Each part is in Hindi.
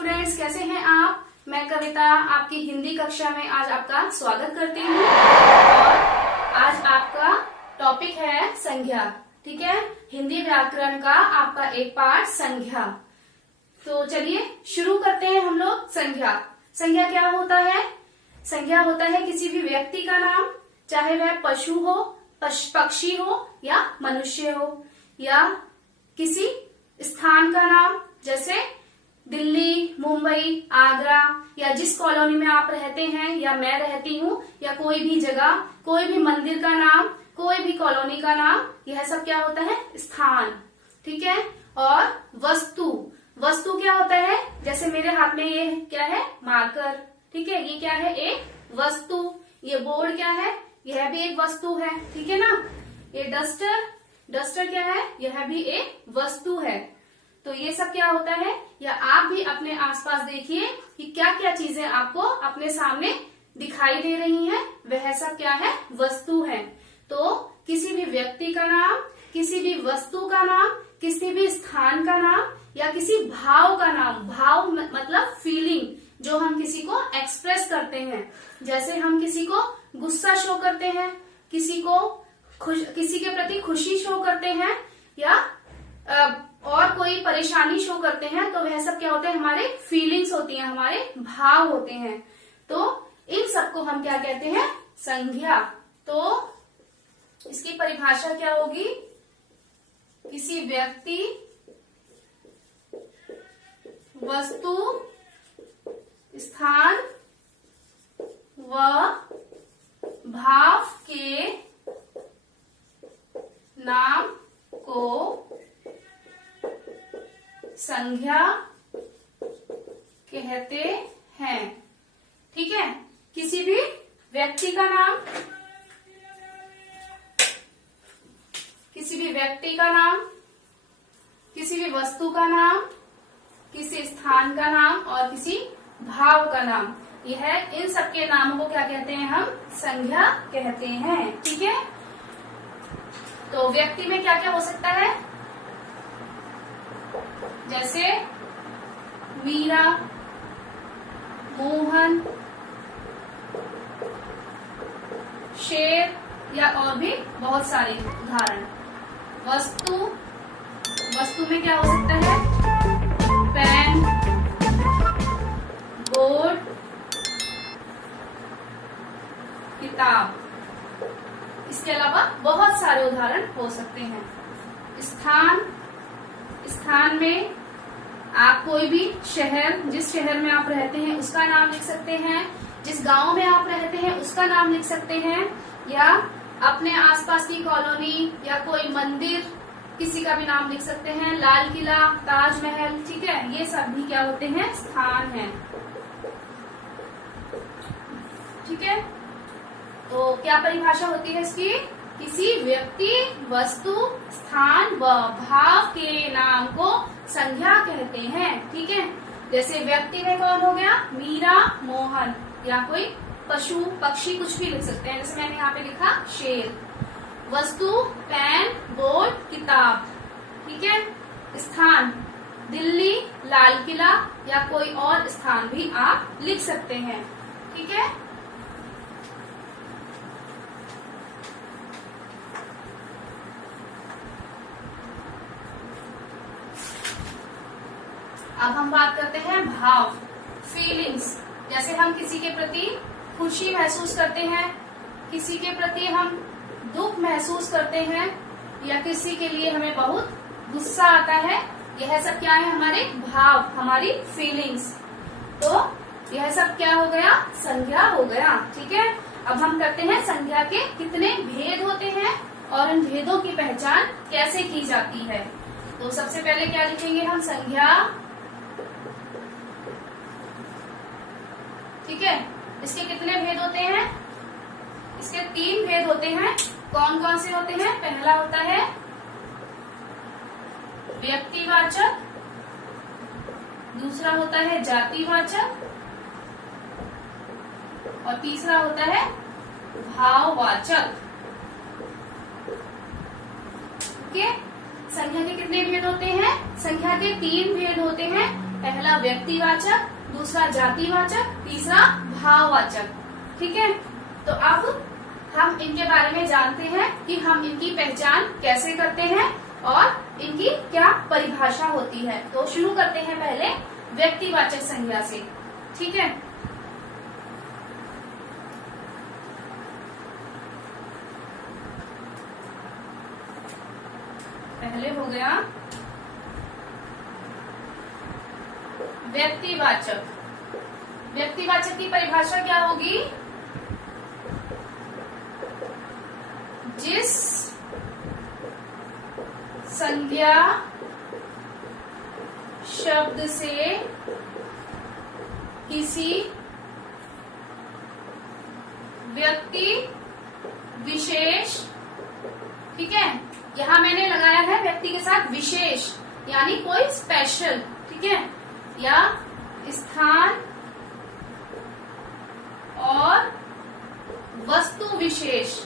स्टूडेंट्स, कैसे हैं आप। मैं कविता आपकी हिंदी कक्षा में आज आपका स्वागत करती हूँ और आज आपका टॉपिक है संज्ञा। ठीक है, हिंदी व्याकरण का आपका एक पार्ट संज्ञा। तो चलिए शुरू करते हैं हम लोग। संज्ञा संज्ञा क्या होता है। संज्ञा होता है किसी भी व्यक्ति का नाम, चाहे वह पशु हो, पक्षी हो या मनुष्य हो, या किसी स्थान का नाम जैसे दिल्ली, मुंबई, आगरा, या जिस कॉलोनी में आप रहते हैं या मैं रहती हूँ, या कोई भी जगह, कोई भी मंदिर का नाम, कोई भी कॉलोनी का नाम, यह सब क्या होता है, स्थान। ठीक है। और वस्तु, वस्तु क्या होता है, जैसे मेरे हाथ में ये क्या है, मार्कर। ठीक है, ये क्या है, एक वस्तु। ये बोर्ड क्या है, यह भी एक वस्तु है। ठीक है ना। ये डस्टर, डस्टर क्या है, यह भी एक वस्तु है। तो ये सब क्या होता है, या आप भी अपने आसपास देखिए कि क्या क्या चीजें आपको अपने सामने दिखाई दे रही हैं, वह सब क्या है, वस्तु है। तो किसी भी व्यक्ति का नाम, किसी भी वस्तु का नाम, किसी भी स्थान का नाम, या किसी भाव का नाम। भाव मतलब फीलिंग, जो हम किसी को एक्सप्रेस करते हैं। जैसे हम किसी को गुस्सा शो करते हैं, किसी के प्रति खुशी शो करते हैं, या और कोई परेशानी शो करते हैं, तो वह सब क्या होते हैं, हमारे फीलिंग्स होती हैं, हमारे भाव होते हैं। तो इन सबको हम क्या कहते हैं, संज्ञा। तो इसकी परिभाषा क्या होगी, किसी व्यक्ति, वस्तु, स्थान व भाव के नाम को संज्ञा कहते हैं। ठीक है, किसी भी व्यक्ति का नाम, किसी भी व्यक्ति का नाम, किसी भी वस्तु का नाम, किसी स्थान का नाम और किसी भाव का नाम, यह इन सबके नामों को क्या कहते हैं, हम संज्ञा कहते हैं। ठीक है। तो व्यक्ति में क्या क्या हो सकता है, जैसे मीरा, मोहन, शेर, या और भी बहुत सारे उदाहरण। वस्तु, वस्तु में क्या हो सकता है, पेन, बोर्ड, किताब। इसके अलावा बहुत सारे उदाहरण हो सकते हैं। स्थान, स्थान में आप कोई भी शहर, जिस शहर में आप रहते हैं उसका नाम लिख सकते हैं, जिस गांव में आप रहते हैं उसका नाम लिख सकते हैं, या अपने आसपास की कॉलोनी या कोई मंदिर, किसी का भी नाम लिख सकते हैं, लाल किला, ताजमहल। ठीक है, ये सब भी क्या होते हैं, स्थान है। ठीक है। तो क्या परिभाषा होती है इसकी, किसी व्यक्ति, वस्तु, स्थान व भाव के नाम को संज्ञा कहते हैं। ठीक है। जैसे व्यक्ति में कौन हो गया, मीरा, मोहन, या कोई पशु, पक्षी, कुछ भी लिख सकते हैं, जैसे मैंने यहाँ पे लिखा शेर। वस्तु, पेन, बोर्ड, किताब। ठीक है। स्थान, दिल्ली, लाल किला, या कोई और स्थान भी आप लिख सकते हैं। ठीक है। अब हम बात करते हैं भाव, फीलिंग्स। जैसे हम किसी के प्रति खुशी महसूस करते हैं, किसी के प्रति हम दुख महसूस करते हैं, या किसी के लिए हमें बहुत गुस्सा आता है, यह सब क्या है, हमारे भाव, हमारी फीलिंग्स। तो यह सब क्या हो गया, संज्ञा हो गया। ठीक है। अब हम करते हैं संज्ञा के कितने भेद होते हैं और इन भेदों की पहचान कैसे की जाती है। तो सबसे पहले क्या लिखेंगे हम, संज्ञा। ठीक है। इसके कितने भेद होते हैं, इसके 3 भेद होते हैं। कौन कौन से होते हैं, पहला होता है व्यक्तिवाचक, दूसरा होता है जातिवाचक, और तीसरा होता है भाववाचक। ठीक है। संख्या के कितने भेद होते हैं, संख्या के 3 भेद होते हैं। पहला व्यक्तिवाचक, दूसरा जातिवाचक, तीसरा भाववाचक। ठीक है, तो अब हम इनके बारे में जानते हैं कि हम इनकी पहचान कैसे करते हैं और इनकी क्या परिभाषा होती है। तो शुरू करते हैं पहले व्यक्तिवाचक संज्ञा से। ठीक है, पहले हो गया व्यक्तिवाचक। व्यक्तिवाचक की परिभाषा क्या होगी? जिस संज्ञा शब्द से किसी व्यक्ति विशेष, ठीक है, यहां मैंने लगाया है व्यक्ति के साथ विशेष, यानी कोई स्पेशल, ठीक है, या स्थान और वस्तु विशेष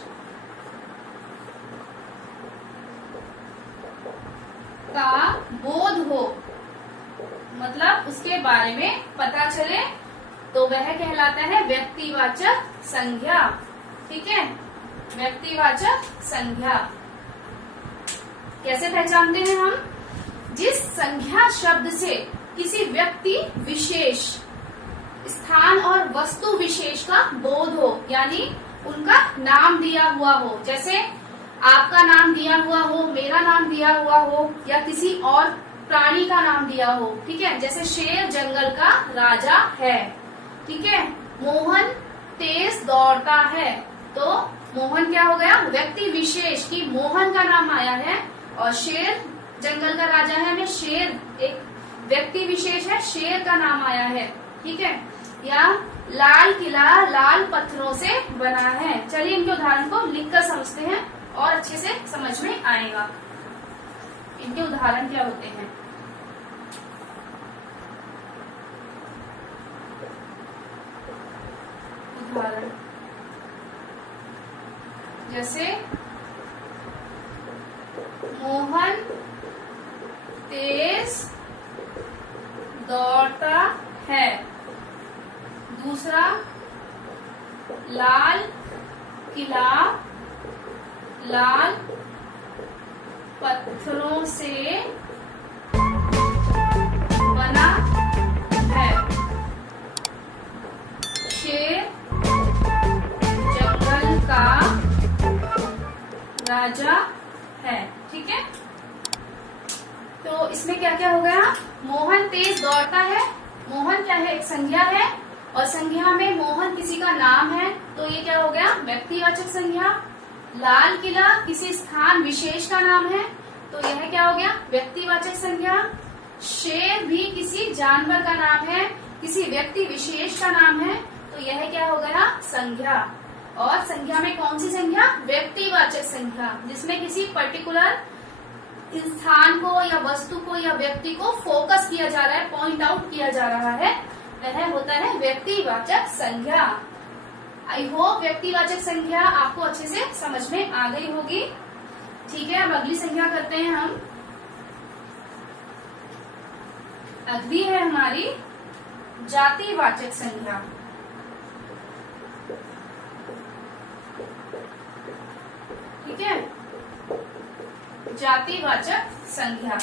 का बोध हो, मतलब उसके बारे में पता चले, तो वह कहलाता है व्यक्तिवाचक संज्ञा। ठीक है, व्यक्तिवाचक संज्ञा कैसे पहचानते हैं हम? जिस संज्ञा शब्द से किसी व्यक्ति विशेष, स्थान और वस्तु विशेष का बोध हो, यानी उनका नाम दिया हुआ हो, जैसे आपका नाम दिया हुआ हो, मेरा नाम दिया हुआ हो, या किसी और प्राणी का नाम दिया हो। ठीक है, जैसे शेर जंगल का राजा है। ठीक है, मोहन तेज दौड़ता है, तो मोहन क्या हो गया? व्यक्ति विशेष की मोहन का नाम आया है, और शेर जंगल का राजा है में शेर एक व्यक्ति विशेष है, शेर का नाम आया है। ठीक है, या लाल किला लाल पत्थरों से बना है। चलिए इनके उदाहरण को लिखकर समझते हैं और अच्छे से समझ में आएगा इनके उदाहरण क्या होते हैं। उदाहरण जैसे मोहन तेज दौड़ता है। दूसरा, लाल किला लाल पत्थरों से बना है। शेर जंगल का राजा है। ठीक है, तो इसमें क्या क्या हो गया? मोहन तेज दौड़ता है, मोहन क्या है? एक संज्ञा है, और संज्ञा में मोहन किसी का नाम है, तो ये क्या हो गया? व्यक्तिवाचक संज्ञा। लाल किला किसी स्थान विशेष का नाम है, तो यह क्या हो गया? व्यक्तिवाचक संज्ञा। शेर भी किसी जानवर का नाम है, किसी व्यक्ति विशेष का नाम है, तो यह क्या हो गया? संज्ञा। और संज्ञा में कौन सी संज्ञा? व्यक्तिवाचक संज्ञा, जिसमें किसी पर्टिकुलर स्थान को या वस्तु को या व्यक्ति को फोकस किया जा रहा है, पॉइंट आउट किया जा रहा है, वह होता है व्यक्तिवाचक संज्ञा। आई होप व्यक्तिवाचक संज्ञा आपको अच्छे से समझ में आ गई होगी। ठीक है, अब अगली संज्ञा करते हैं हम। अगली है हमारी जातिवाचक संज्ञा। ठीक है, जातिवाचक संज्ञा।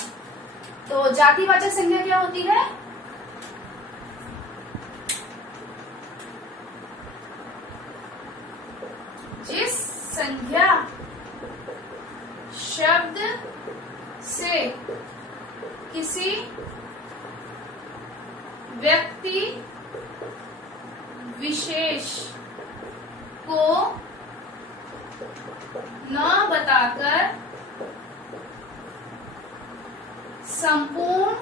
तो जातिवाचक संज्ञा क्या होती है? जिस संज्ञा शब्द से किसी व्यक्ति विशेष को न बताकर संपूर्ण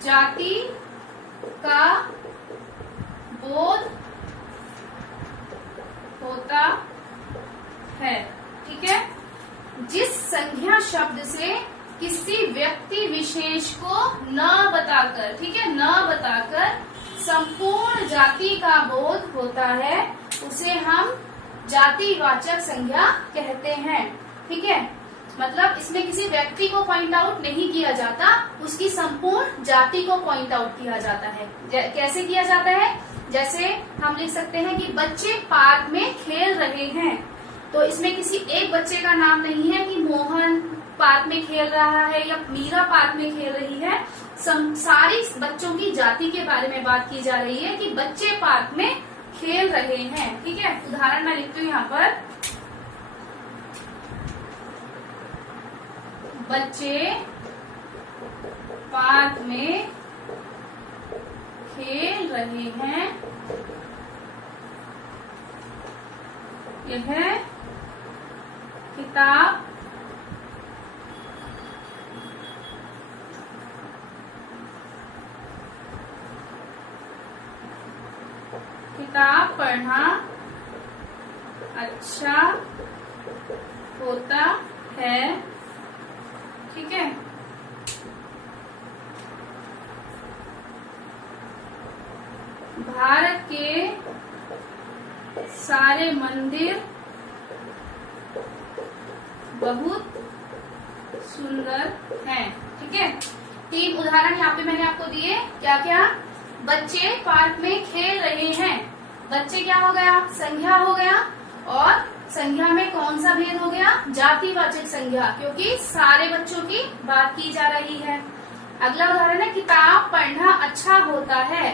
जाति का बोध होता है। ठीक है, जिस संज्ञा शब्द से किसी व्यक्ति विशेष को न बताकर, ठीक है, न बताकर संपूर्ण जाति का बोध होता है, उसे हम जातिवाचक संज्ञा कहते हैं। ठीक है, मतलब इसमें किसी व्यक्ति को पॉइंट आउट नहीं किया जाता, उसकी संपूर्ण जाति को पॉइंट आउट किया जाता है। कैसे किया जाता है? जैसे हम लिख सकते हैं कि बच्चे पार्क में खेल रहे हैं, तो इसमें किसी एक बच्चे का नाम नहीं है कि मोहन पार्क में खेल रहा है या मीरा पार्क में खेल रही है। सारी बच्चों की जाति के बारे में बात की जा रही है कि बच्चे पार्क में खेल रहे हैं। ठीक है, उदाहरण मैं लिखती हूँ यहाँ पर, बच्चे पार्क में खेल रहे हैं। यह किताब पढ़ना अच्छा होता है। ठीक है, भारत के सारे मंदिर बहुत सुंदर हैं। ठीक है, 3 उदाहरण यहाँ पे मैंने आपको दिए। क्या क्या? बच्चे पार्क में खेल रहे हैं। बच्चे क्या हो गया? संज्ञा हो गया। और संज्ञा में कौन सा भेद हो गया? जातिवाचक संज्ञा, क्योंकि सारे बच्चों की बात की जा रही है। अगला उदाहरण है किताब पढ़ना अच्छा होता है।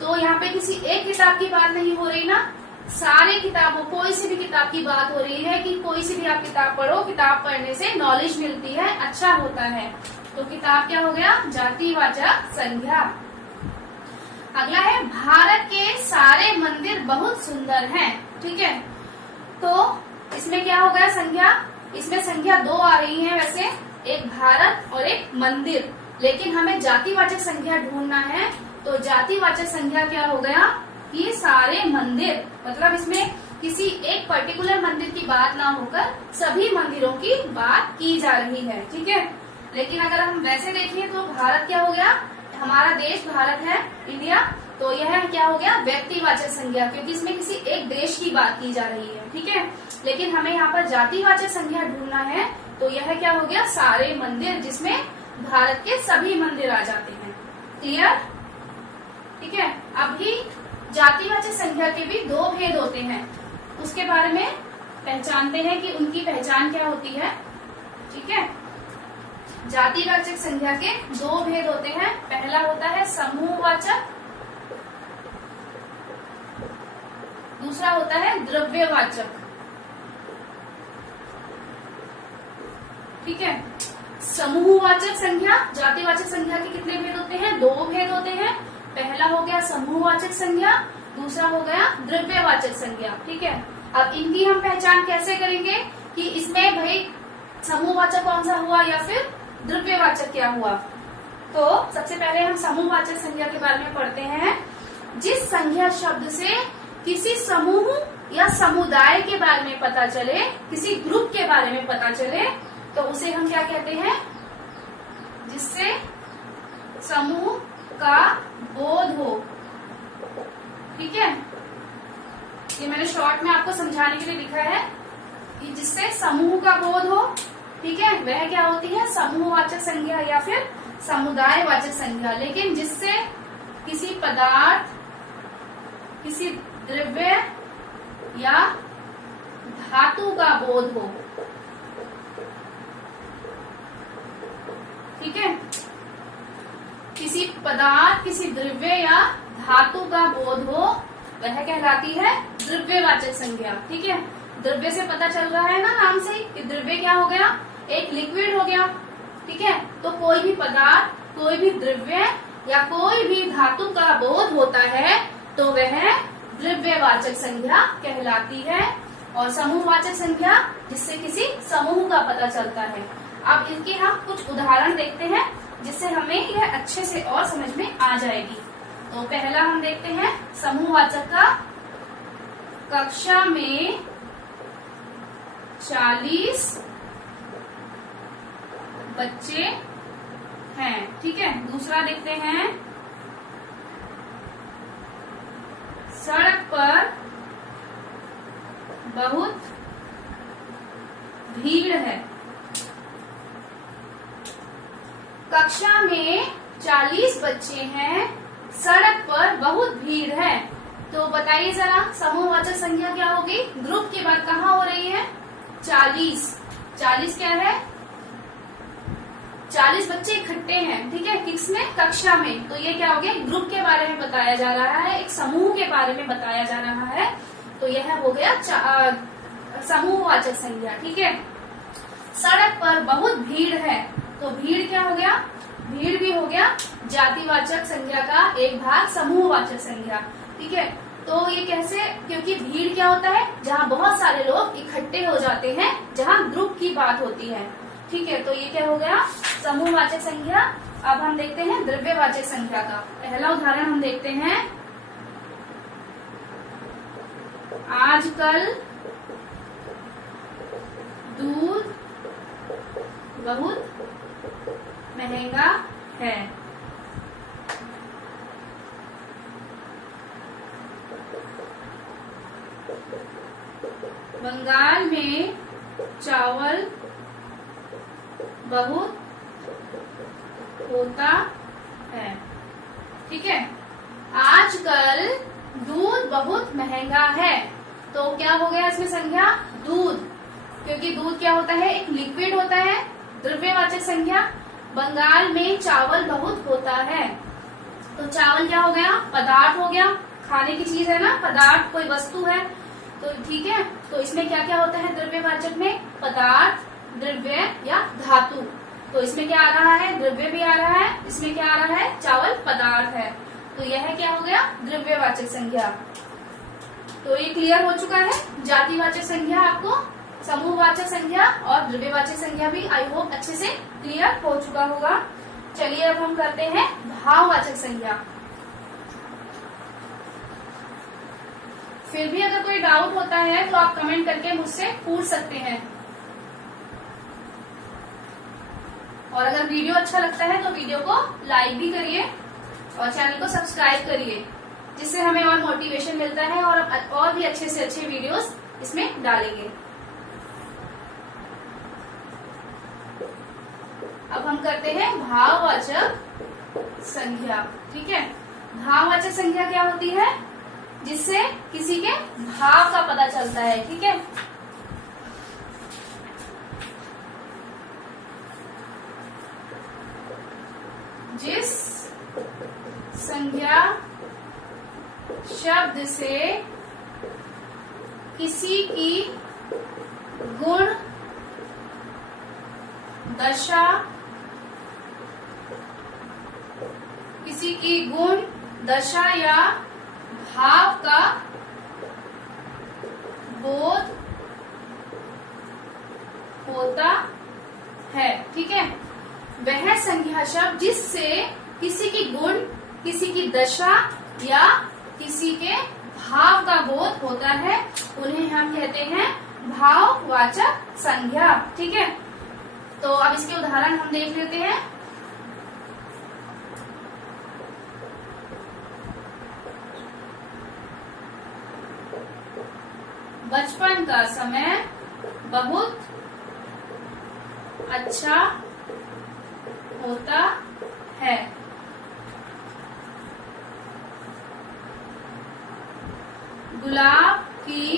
तो यहाँ पे किसी एक किताब की बात नहीं हो रही ना, सारे किताबों, कोई सी भी किताब की बात हो रही है कि कोई सी भी आप किताब पढ़ो, किताब पढ़ने से नॉलेज मिलती है, अच्छा होता है। तो किताब क्या हो गया? जातिवाचक संज्ञा। अगला है भारत के सारे मंदिर बहुत सुंदर हैं। ठीक है, तो इसमें क्या हो गया? संज्ञा। इसमें संज्ञा 2 आ रही है वैसे, एक भारत और एक मंदिर, लेकिन हमें जातिवाचक संज्ञा ढूंढना है। तो जातिवाचक संज्ञा क्या हो गया? ये सारे मंदिर, मतलब इसमें किसी एक पर्टिकुलर मंदिर की बात ना होकर सभी मंदिरों की बात की जा रही है। ठीक है, लेकिन अगर हम वैसे देखें तो भारत क्या हो गया? हमारा देश भारत है, इंडिया, तो यह क्या हो गया? व्यक्तिवाचक संज्ञा, क्योंकि इसमें किसी एक देश की बात की जा रही है। ठीक है, लेकिन हमें यहाँ पर जातिवाचक संज्ञा ढूंढना है, तो यह क्या हो गया? सारे मंदिर, जिसमें भारत के सभी मंदिर आ जाते हैं। क्लियर? ठीक है, अभी जातिवाचक संज्ञा के भी 2 भेद होते हैं, उसके बारे में पहचानते हैं कि उनकी पहचान क्या होती है। ठीक है, जातिवाचक संज्ञा के 2 भेद होते हैं। पहला होता है समूहवाचक, दूसरा होता है द्रव्यवाचक। ठीक है, समूहवाचक संज्ञा, जातिवाचक संज्ञा के कितने भेद होते हैं? 2 भेद होते हैं। पहला हो गया समूहवाचक संज्ञा, दूसरा हो गया द्रव्यवाचक संज्ञा। ठीक है, अब इनकी हम पहचान कैसे करेंगे कि इसमें भाई समूहवाचक कौन सा हुआ या फिर द्रव्यवाचक क्या हुआ? तो सबसे पहले हम समूहवाचक संज्ञा के बारे में पढ़ते हैं। जिस संज्ञा शब्द से किसी समूह या समुदाय के बारे में पता चले, किसी ग्रुप के बारे में पता चले, तो उसे हम क्या कहते हैं? जिससे समूह का बोध हो। ठीक है, ये मैंने शॉर्ट में आपको समझाने के लिए लिखा है कि जिससे समूह का बोध हो। ठीक है, वह क्या होती है? समूहवाचक संज्ञा या फिर समुदायवाचक संज्ञा। लेकिन जिससे किसी पदार्थ, किसी द्रव्य या धातु का बोध हो। ठीक है, किसी पदार्थ, किसी द्रव्य या धातु का बोध हो, वह कहलाती है द्रव्यवाचक संज्ञा। ठीक है, द्रव्य से पता चल रहा है ना नाम से कि द्रव्य क्या हो गया? एक लिक्विड हो गया। ठीक है, तो कोई भी पदार्थ, कोई भी द्रव्य या कोई भी धातु का बोध होता है तो वह द्रव्यवाचक संज्ञा कहलाती है। और समूहवाचक संज्ञा जिससे किसी समूह का पता चलता है। अब इनके हम कुछ उदाहरण देखते हैं जिससे हमें यह अच्छे से और समझ में आ जाएगी। तो पहला हम देखते हैं समूहवाचक का। कक्षा में 40 बच्चे हैं। ठीक है, दूसरा देखते हैं सड़क पर बहुत भीड़ है। कक्षा में 40 बच्चे हैं, सड़क पर बहुत भीड़ है। तो बताइए जरा समूहवाचक संख्या क्या होगी? ग्रुप की बात कहाँ हो रही है? 40। 40 क्या है? 40 बच्चे इकट्ठे हैं, ठीक है, किसमें? कक्षा में। तो ये क्या हो गया? ग्रुप के बारे में बताया जा रहा है, एक समूह के बारे में बताया जा रहा है। तो यह हो गया समूहवाचक संख्या, ठीक है। सड़क पर बहुत भीड़ है, तो भीड़ क्या हो गया? भीड़ भी हो गया जातिवाचक संख्या का एक भाग, समूहवाचक संख्या, ठीक है। तो ये कैसे? क्योंकि भीड़ क्या होता है? जहाँ बहुत सारे लोग इकट्ठे हो जाते हैं, जहाँ ग्रुप की बात होती है, ठीक है। तो ये क्या हो गया? समूहवाचक संख्या। अब हम देखते हैं द्रव्यवाचक संख्या का पहला उदाहरण हम देखते हैं। आजकल दूध बहुत महंगा है। बंगाल में चावल बहुत होता है, ठीक है। आजकल दूध बहुत महंगा है, तो क्या हो गया इसमें संख्या? दूध, क्योंकि दूध क्या होता है? एक लिक्विड होता है, द्रव्यवाचक संख्या। बंगाल में चावल बहुत होता है, तो चावल क्या हो गया? पदार्थ हो गया, खाने की चीज है ना, पदार्थ कोई वस्तु है, तो ठीक है। तो इसमें क्या क्या होता है द्रव्यवाचक में? पदार्थ, द्रव्य या धातु। तो इसमें क्या आ रहा है? द्रव्य भी आ रहा है, इसमें क्या आ रहा है? चावल पदार्थ है। तो यह क्या हो गया? द्रव्यवाचक संख्या। तो ये क्लियर हो चुका है। जातिवाचक संख्या आपको, समूहवाचक संख्या और द्रव्यवाचक संख्या भी आई होप अच्छे से क्लियर हो चुका होगा। चलिए अब हम करते हैं भाववाचक संख्या। फिर भी अगर कोई डाउट होता है तो आप कमेंट करके मुझसे पूछ सकते हैं। और अगर वीडियो अच्छा लगता है तो वीडियो को लाइक भी करिए और चैनल को सब्सक्राइब करिए, जिससे हमें और मोटिवेशन मिलता है और भी अच्छे से अच्छे वीडियोस इसमें डालेंगे। अब हम करते हैं भाववाचक संख्या, ठीक है। भाववाचक संख्या क्या होती है? जिससे किसी के भाव का पता चलता है, ठीक है। जिस संज्ञा शब्द से किसी की गुण, दशा, किसी की गुण, दशा या भाव का बोध होता है, ठीक है। वह संज्ञा शब्द जिससे किसी की गुण, किसी की दशा या किसी के भाव का बोध होता है, उन्हें हम कहते हैं भाववाचक संज्ञा, ठीक है। तो अब इसके उदाहरण हम देख लेते हैं। बचपन का समय बहुत अच्छा होता है। गुलाब की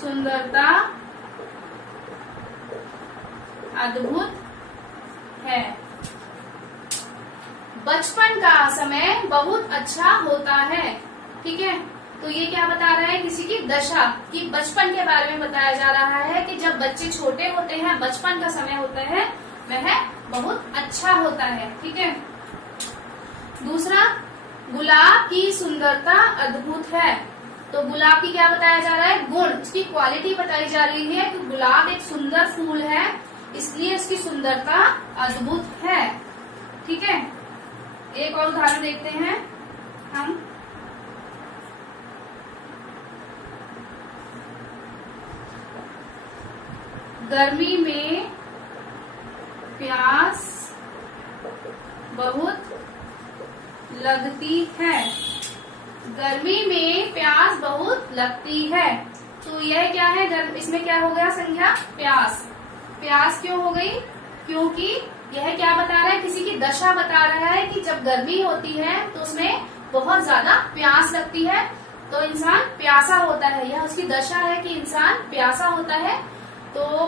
सुंदरता अद्भुत है। बचपन का समय बहुत अच्छा होता है, ठीक है। तो ये क्या बता रहा है? किसी की दशा कि बचपन के बारे में बताया जा रहा है कि जब बच्चे छोटे होते हैं, बचपन का समय होता है, वह बहुत अच्छा होता है, ठीक है। दूसरा, गुलाब की सुंदरता अद्भुत है। तो गुलाब की क्या बताया जा रहा है? गुण, उसकी क्वालिटी बताई जा रही है कि गुलाब एक सुंदर फूल है, इसलिए उसकी सुंदरता अद्भुत है, ठीक है। एक और उदाहरण देखते हैं हम। गर्मी में प्यास बहुत लगती है। गर्मी में प्यास बहुत लगती है। तो यह क्या है? इसमें क्या हो गया संज्ञा? प्यास। प्यास क्यों हो गई? क्योंकि यह क्या बता रहा है, किसी की दशा बता रहा है कि जब गर्मी होती है तो उसमें बहुत ज्यादा प्यास लगती है, तो इंसान प्यासा होता है। यह उसकी दशा है कि इंसान प्यासा होता है। तो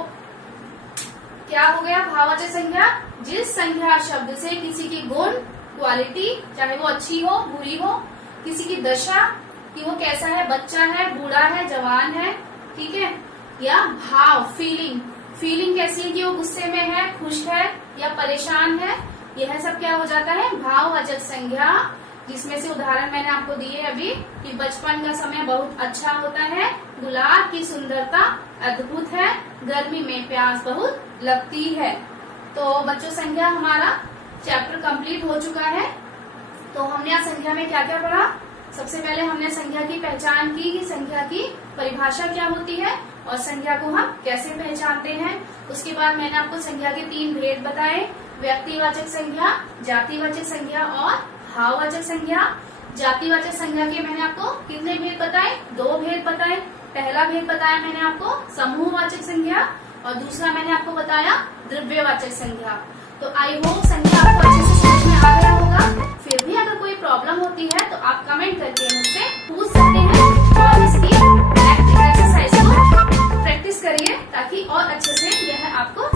क्या हो गया भाववाचक संज्ञा, जिस संज्ञा शब्द से किसी की गुण, क्वालिटी, चाहे वो अच्छी हो बुरी हो, किसी की दशा कि वो कैसा है, बच्चा है, बूढ़ा है, जवान है, ठीक है, या भाव, फीलिंग कैसी है कि वो गुस्से में है, खुश है या परेशान है, यह सब क्या हो जाता है भाववाचक संज्ञा। जिसमें से उदाहरण मैंने आपको दिए अभी कि बचपन का समय बहुत अच्छा होता है, गुलाब की सुंदरता अद्भुत है, गर्मी में प्यास बहुत लगती है। तो बच्चों संज्ञा हमारा चैप्टर कंप्लीट हो चुका है। तो हमने आज संज्ञा में क्या क्या पढ़ा, सबसे पहले हमने संज्ञा की पहचान की कि संज्ञा की परिभाषा क्या होती है और संज्ञा को हम कैसे पहचानते हैं। उसके बाद मैंने आपको संज्ञा के 3 भेद बताए, व्यक्तिवाचक संज्ञा, जातिवाचक संज्ञा और भाववाचक संज्ञा। जातिवाचक संज्ञा के मैंने आपको कितने भेद बताए, 2 भेद बताए। पहला भेद बताया मैंने आपको समूहवाचक संज्ञा और दूसरा मैंने आपको बताया द्रव्यवाचक संज्ञा। तो आई होप संज्ञा आपको अच्छे से समझ में आ गया होगा। फिर भी अगर कोई प्रॉब्लम होती है तो आप कमेंट करके मुझसे पूछ सकते हैं और इसकी एक्सरसाइज को प्रैक्टिस करिए ताकि और अच्छे से यह आपको